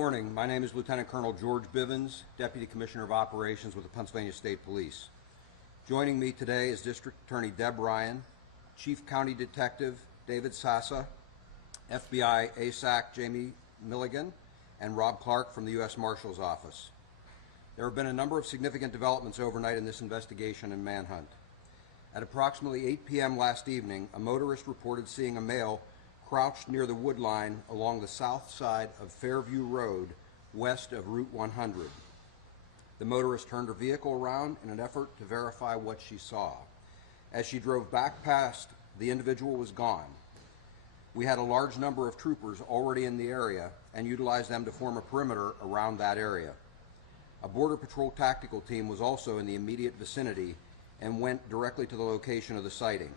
morning. My name is Lieutenant Colonel George Bivens, Deputy Commissioner of Operations with the Pennsylvania State Police. Joining me today is District Attorney Deb Ryan, Chief County Detective David Sassa, FBI ASAC Jamie Milligan, and Rob Clark from the U.S. Marshal's Office. There have been a number of significant developments overnight in this investigation and manhunt. At approximately 8 p.m. last evening, a motorist reported seeing a male crouched near the wood line along the south side of Fairview Road, west of Route 100. The motorist turned her vehicle around in an effort to verify what she saw. As she drove back past, the individual was gone. We had a large number of troopers already in the area and utilized them to form a perimeter around that area. A Border Patrol tactical team was also in the immediate vicinity and went directly to the location of the sighting.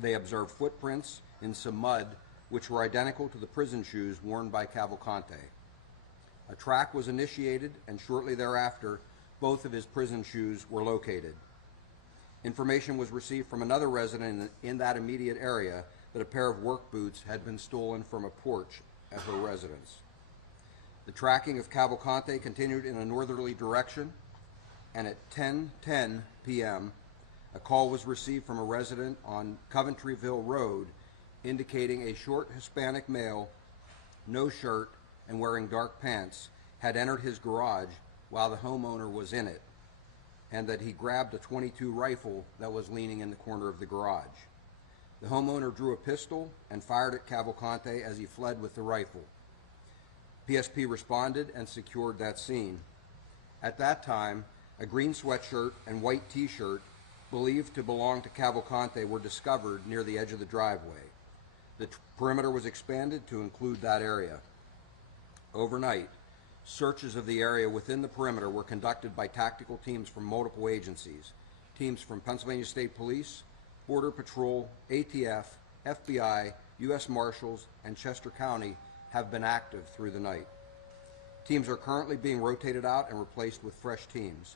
They observed footprints in some mud which were identical to the prison shoes worn by Cavalcante. A track was initiated, and shortly thereafter both of his prison shoes were located. Information was received from another resident in that immediate area that a pair of work boots had been stolen from a porch at her residence. The tracking of Cavalcante continued in a northerly direction, and at 10:10 p.m. a call was received from a resident on Coventryville Road indicating a short Hispanic male, no shirt and wearing dark pants, had entered his garage while the homeowner was in it, and that he grabbed a .22 rifle that was leaning in the corner of the garage. The homeowner drew a pistol and fired at Cavalcante as he fled with the rifle. PSP responded and secured that scene. At that time, a green sweatshirt and white t-shirt believed to belong to Cavalcante were discovered near the edge of the driveway. The perimeter was expanded to include that area. Overnight, searches of the area within the perimeter were conducted by tactical teams from multiple agencies. Teams from Pennsylvania State Police, Border Patrol, ATF, FBI, U.S. Marshals, and Chester County have been active through the night. Teams are currently being rotated out and replaced with fresh teams.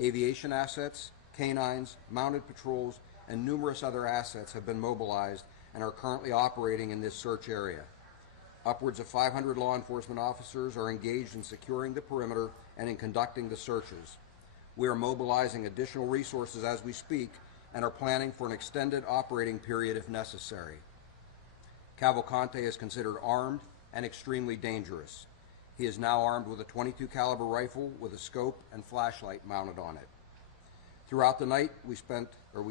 Aviation assets, canines, mounted patrols, and numerous other assets have been mobilized and are currently operating in this search area. Upwards of 500 law enforcement officers are engaged in securing the perimeter and in conducting the searches. We are mobilizing additional resources as we speak and are planning for an extended operating period if necessary. Cavalcante is considered armed and extremely dangerous. He is now armed with a .22 caliber rifle with a scope and flashlight mounted on it. Throughout the night, we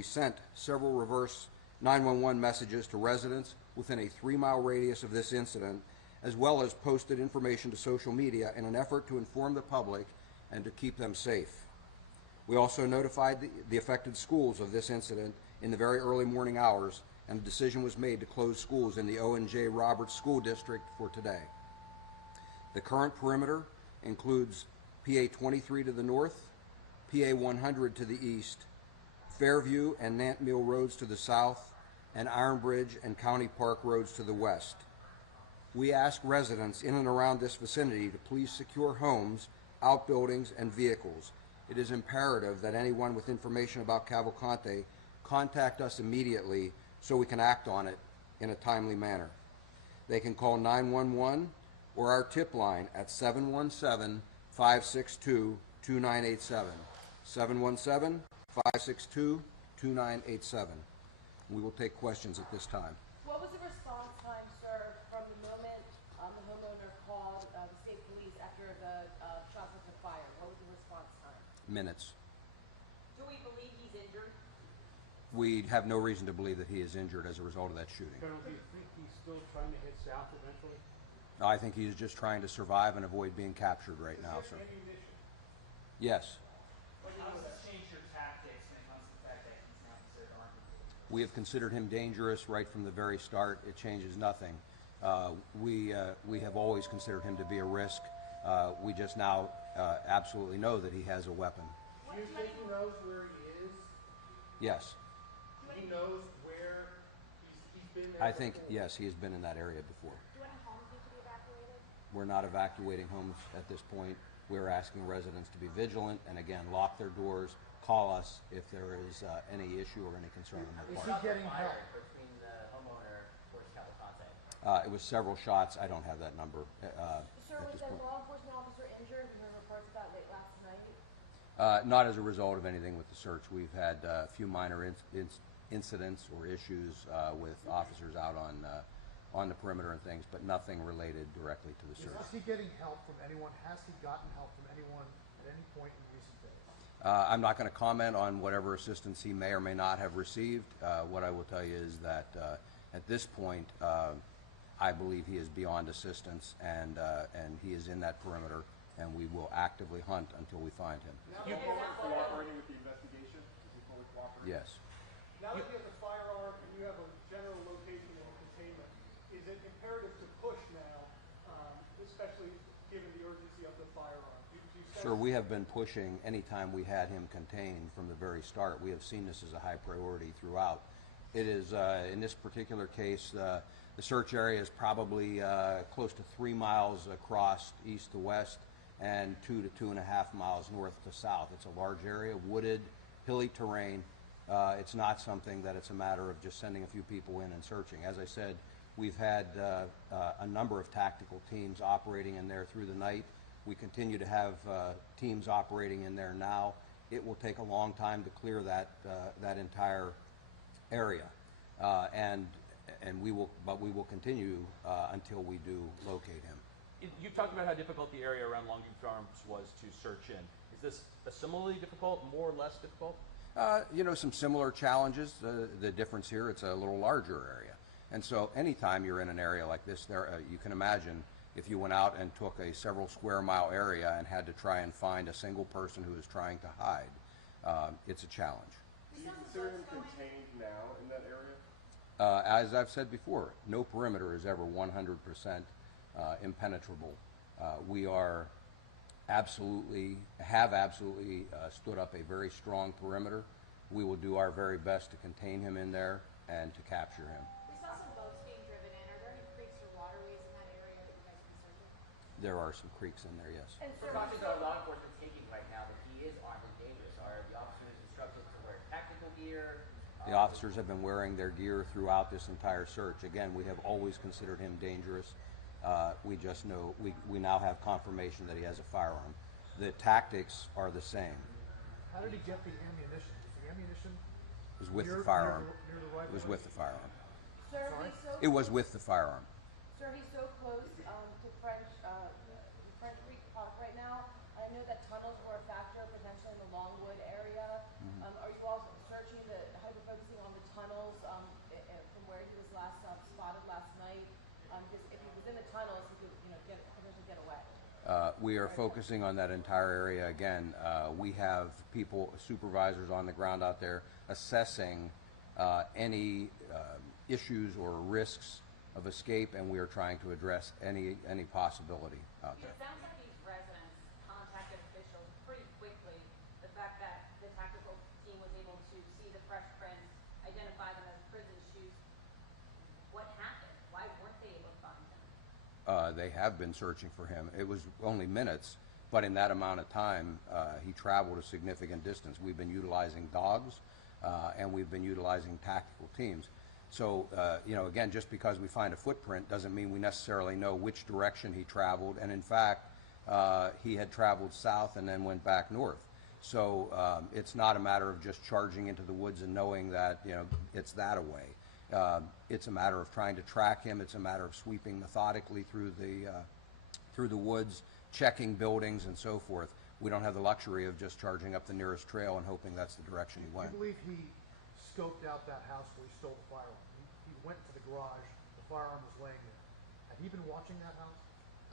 sent several reverse 911 messages to residents within a 3-mile radius of this incident, as well as posted information to social media in an effort to inform the public and to keep them safe. We also notified the affected schools of this incident in the very early morning hours, and a decision was made to close schools in the O&J Roberts School District for today. The current perimeter includes PA 23 to the north, PA 100 to the east, Fairview and Nant Mill roads to the south, and Iron Bridge and County Park roads to the west. We ask residents in and around this vicinity to please secure homes, outbuildings, and vehicles. It is imperative that anyone with information about Cavalcante contact us immediately so we can act on it in a timely manner. They can call 911 or our tip line at 717-562-2987. 717-562-2987. We will take questions at this time. What was the response time, sir, from the moment the homeowner called the state police after the shots were fired? What was the response time? Minutes. Do we believe he's injured? We have no reason to believe that he is injured as a result of that shooting. Colonel, do you think he's still trying to hit south eventually? I think he is just trying to survive and avoid being captured right now, sir. Yes. How does this change your tactics when it comes to the fact that he's now considered armed? We have considered him dangerous right from the very start. It changes nothing. We have always considered him to be a risk. We just now absolutely know that he has a weapon. Do you think he knows where he is? Yes. He knows where he's been there I think, before? yes, he has been in that area before. Do any homes need to be evacuated? We're not evacuating homes at this point. We're asking residents to be vigilant and, again, lock their doors, call us if there is any issue or any concern on their Is part. he getting help? Between the homeowner towards Cavalcante? It was several shots. I don't have that number Sir, at was Not as a result of anything with the search. We've had a few minor incidents or issues with officers out on the perimeter and things, but nothing related directly to the search. Is he getting help from anyone? Has he gotten help from anyone at any point in recent days? I'm not going to comment on whatever assistance he may or may not have received. What I will tell you is that at this point, I believe he is beyond assistance, and he is in that perimeter, and we will actively hunt until we find him. Now that you are cooperating with the investigation, is he fully cooperating? Yes. Now that you have the firearm and you have a general location and containment, is it imperative to push now, especially given the urgency of the firearm? Do you sense Sir, we have been pushing anytime we had him contained from the very start. We have seen this as a high priority throughout. It is, in this particular case, the search area is probably close to 3 miles across east to west and 2 to 2.5 miles north to south. It's a large area, wooded, hilly terrain. It's not something that it's a matter of just sending a few people in and searching. As I said, we've had a number of tactical teams operating in there through the night. We continue to have teams operating in there now. It will take a long time to clear that entire area, and we will continue until we do locate him. You talked about how difficult the area around Longview Farms was to search in. Is this a similarly difficult, more or less difficult? Some similar challenges. The difference here, it's a little larger area. And so anytime you're in an area like this, you can imagine if you went out and took a several square mile area and had to try and find a single person who is trying to hide, it's a challenge. do you consider him contained now in that area? As I've said before, no perimeter is ever 100% impenetrable. We have absolutely stood up a very strong perimeter. We will do our very best to contain him in there and to capture him. We saw some boats being driven in. Are there any creeks or waterways in that area that you guys can search? There are some creeks in there, yes. And sir, Precautions are law enforcement taking right now that he is armed and dangerous? Are the officers instructed to wear tactical gear? The officers have been wearing their gear throughout this entire search. Again, we have always considered him dangerous. We just know, we now have confirmation that he has a firearm. The tactics are the same. How did he get the ammunition? Was the ammunition It was with near- the firearm. near the rifle? It was with the firearm. sir, Sorry? he's so It was with the firearm. Sir, he's so close to French Creek Park right now. I know that tunnels were a factor potentially in the Longwood area. Are you all searching hyper-focusing on the tunnels from where he was last spotted last night? Because if he was in the tunnels, he could potentially get away. We are focusing on that entire area again. We have people, supervisors on the ground out there assessing any issues or risks of escape, and we are trying to address any possibility out there. It sounds like these residents contacted officials pretty quickly. The fact that the tactical team was able to see the fresh prints, identify them as prison shoes. What happened? Why weren't they able to find him? They have been searching for him. It was only minutes, but in that amount of time, he traveled a significant distance. We've been utilizing dogs, and we've been utilizing tactical teams. So, again, just because we find a footprint doesn't mean we necessarily know which direction he traveled. And in fact, he had traveled south and then went back north. So it's not a matter of just charging into the woods and knowing that, it's that away. It's a matter of trying to track him. It's a matter of sweeping methodically through the woods, checking buildings and so forth. We don't have the luxury of just charging up the nearest trail and hoping that's the direction he Do went. you believe he scoped out that house where he stole the firearm? He went to the garage, the firearm was laying there. Had he been watching that house?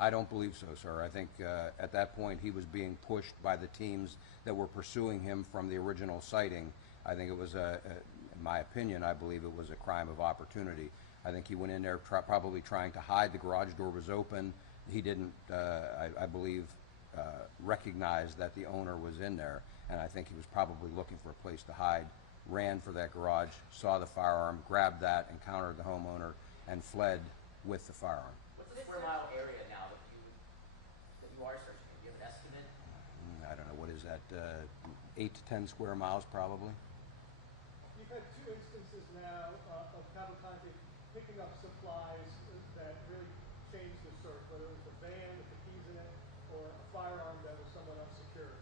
I don't believe so, sir. I think at that point he was being pushed by the teams that were pursuing him from the original sighting. I think it was, in my opinion, I believe it was a crime of opportunity. I think he went in there probably trying to hide. The garage door was open. He didn't, I believe, recognize that the owner was in there, and I think he was probably looking for a place to hide, ran for that garage, saw the firearm, grabbed that, encountered the homeowner, and fled with the firearm. What's the square mile area now that you are searching? Do you have an estimate? I don't know, what is that, 8 to 10 square miles probably? You've had two instances now of Cavalcante picking up supplies that really changed the search, whether it was the van with the keys in it or a firearm that was somewhat unsecured.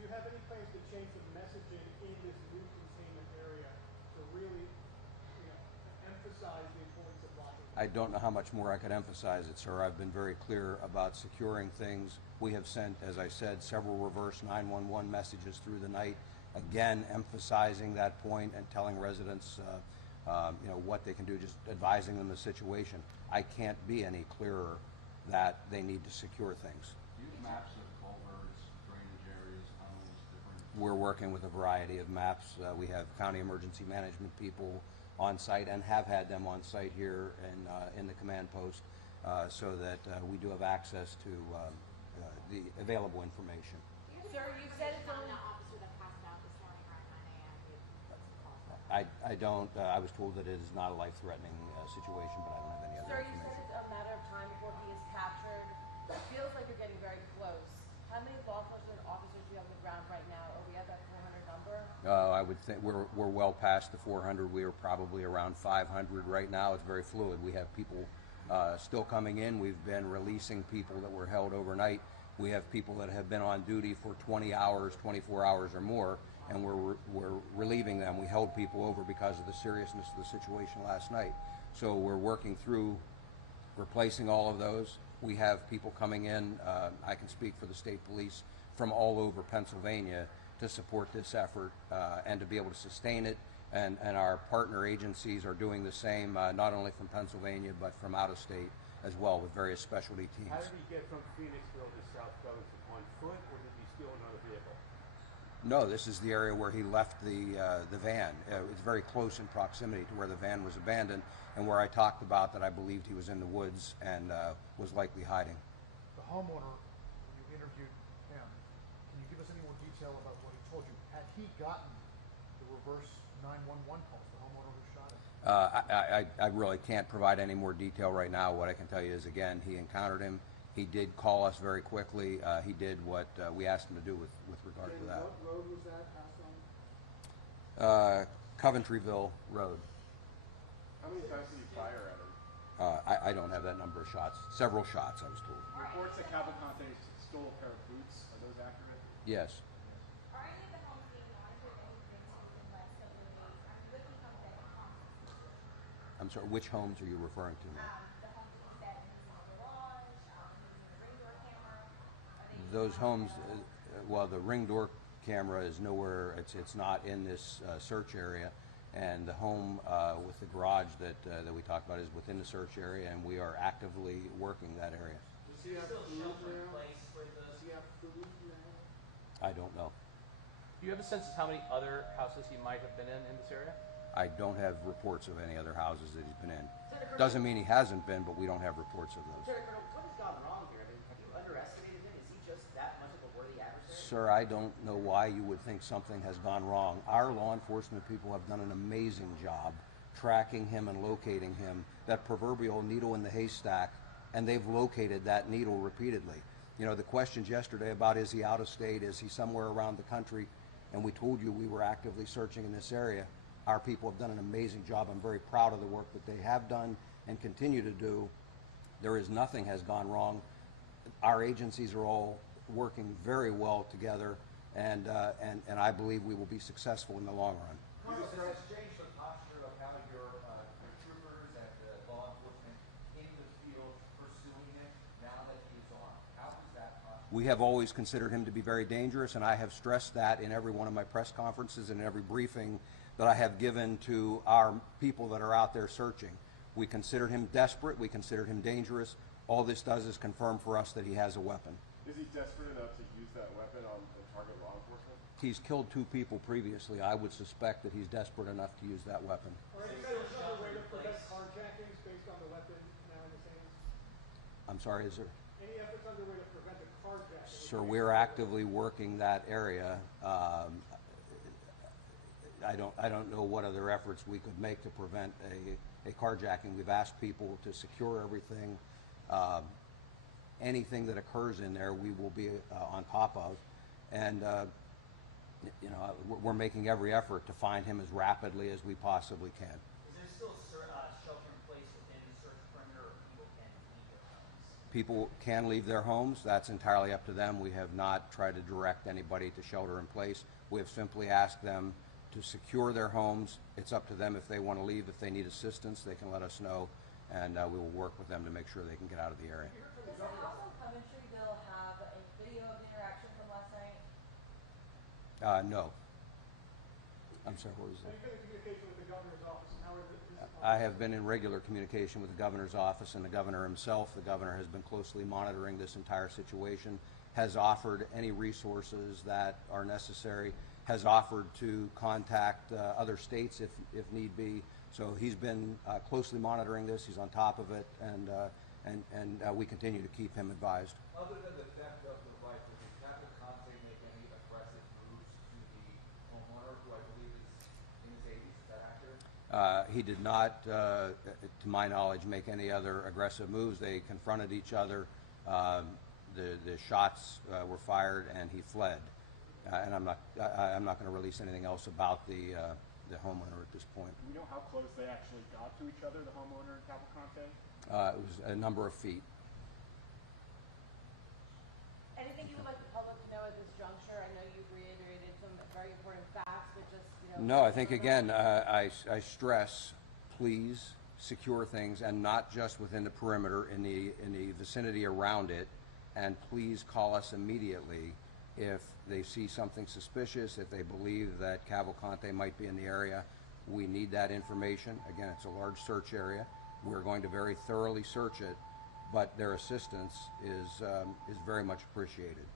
Do you have any plans really, emphasize the importance of locking. I don't know how much more I could emphasize it, sir. I've been very clear about securing things. We have sent, as I said, several reverse 911 messages through the night, again emphasizing that point and telling residents what they can do, just advising them the situation. I can't be any clearer that they need to secure things. Use maps of culverts, drainage areas, tunnels, different. We're working with a variety of maps. We have county emergency management people on site and have had them on site here in the command post so that we do have access to the available information. Sir, you said it's on only. the officer that passed out this morning around 9 a.m. I don't, I was told that it is not a life-threatening situation, but I don't have any other Sir, you said information. it's a matter of time before he is captured. It feels like you're getting very close. How many law enforcement officers do you have on the ground right now? Are we at that 400 number? I would think we're well past the 400. We are probably around 500 right now. It's very fluid. We have people still coming in. We've been releasing people that were held overnight. We have people that have been on duty for 20 hours, 24 hours or more, and we're relieving them. We held people over because of the seriousness of the situation last night. So we're working through replacing all of those. We have people coming in, I can speak for the state police, from all over Pennsylvania to support this effort and to be able to sustain it. And our partner agencies are doing the same, not only from Pennsylvania, but from out of state as well, with various specialty teams. How did he get from Phoenixville to South Coast on foot, or did he steal another vehicle? No, this is the area where he left the van. It's very close in proximity to where the van was abandoned and where I talked about that I believed he was in the woods and was likely hiding. The homeowner, when you interviewed him, can you give us any more detail about what he told you? Had he gotten the reverse 911 calls, the homeowner who shot him? I really can't provide any more detail right now. What I can tell you is, again, he encountered him. He did call us very quickly. He did what we asked him to do with regard to that. What road was that passed on? Coventryville Road. How many times did you fire at him? I don't have that number of shots. Several shots, I was told. Reports that Cavalcante stole a pair of boots. Are those accurate? Yes. Are any of the homes being monitored anything in the last couple of days? I'm looking from the homes. I'm sorry, which homes are you referring to now? The homes that you said using a garage, using a ring door camera. Are they Those homes, well, the ring door camera is nowhere, it's not in this search area. And the home with the garage that we talked about is within the search area, and we are actively working that area. Does he have Still food shelter in now? place with Does those? he have food now? I don't know. Do you have a sense of how many other houses he might have been in this area? I don't have reports of any other houses that he's been in. Doesn't mean he hasn't been, but we don't have reports of those. Lieutenant Colonel, what has gone wrong here? I mean, have you underestimated him? Is he just that much of a worthy adversary? Sir, I don't know why you would think something has gone wrong. Our law enforcement people have done an amazing job tracking him and locating him, that proverbial needle in the haystack, and they've located that needle repeatedly. You know, the questions yesterday about is he out of state, is he somewhere around the country, and we told you we were actively searching in this area. Our people have done an amazing job. I'm very proud of the work that they have done and continue to do. There is nothing has gone wrong. Our agencies are all working very well together, and I believe we will be successful in the long run. Colonel, does this change the posture of how your troopers and law enforcement in the field pursuing him now that he is armed? How does that posture? We have always considered him to be very dangerous, and I have stressed that in every one of my press conferences and every briefing that I have given to our people that are out there searching. We considered him desperate. We considered him dangerous. All this does is confirm for us that he has a weapon. Is he desperate enough to use that weapon on the target law enforcement? He's killed 2 people previously. I would suspect that he's desperate enough to use that weapon. Are any efforts underway to prevent carjackings based on the weapon now in his hands? I'm sorry, is there? Any efforts underway to prevent a carjacking? Sir, we're actively working that area. I don't know what other efforts we could make to prevent a carjacking. We've asked people to secure everything. Anything that occurs in there, we will be on top of. And, we're making every effort to find him as rapidly as we possibly can. Is there still shelter in place within the search perimeter, or people can leave their homes? People can leave their homes. That's entirely up to them. We have not tried to direct anybody to shelter in place. We have simply asked them to secure their homes. It's up to them if they want to leave. If they need assistance, they can let us know, and we will work with them to make sure they can get out of the area. Does the house on Coventryville have a video of the interaction from last night? No. I'm sorry, what was Have that? you been in communication with the governor's office, and how are the I have been in regular communication with the governor's office and the governor himself. The governor has been closely monitoring this entire situation, has offered any resources that are necessary, has offered to contact other states if need be. So he's been closely monitoring this. He's on top of it, and we continue to keep him advised. Other than the theft of the rifle, did Captain Conte make any aggressive moves to the homeowner, who I believe is in his 80s? Is that accurate? He did not, to my knowledge, make any other aggressive moves. They confronted each other. The shots were fired, and he fled. And I'm not going to release anything else about the homeowner at this point. Do we know how close they actually got to each other, the homeowner and Cavalcante? It was a number of feet. Anything you would like the public to know at this juncture? I know you've reiterated some very important facts, but just, No, I think again, I stress, please secure things, and not just within the perimeter, in the vicinity around it, and please call us immediately if they see something suspicious, if they believe that Cavalcante might be in the area. We need that information. Again, it's a large search area. We're going to very thoroughly search it, but their assistance is very much appreciated.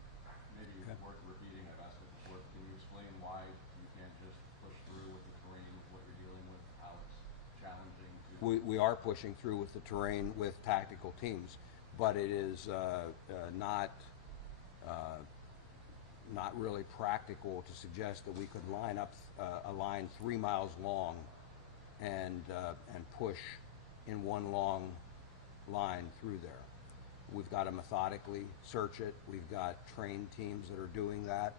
Maybe it's worth repeating, I've asked it before, can you explain why you can't just push through with the terrain, with what you're dealing with, how it's challenging to... We are pushing through with the terrain with tactical teams, but it is not really practical to suggest that we could line up a line 3 miles long and push in one long line through there. We've got to methodically search it. We've got trained teams that are doing that,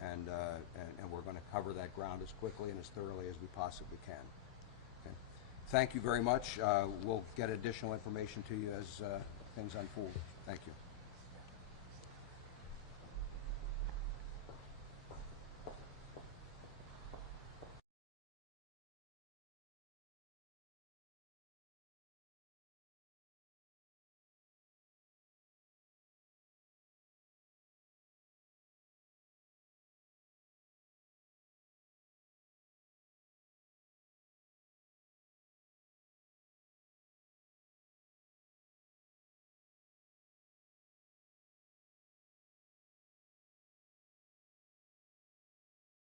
and we're going to cover that ground as quickly and as thoroughly as we possibly can. Okay. Thank you very much. We'll get additional information to you as things unfold. Thank you.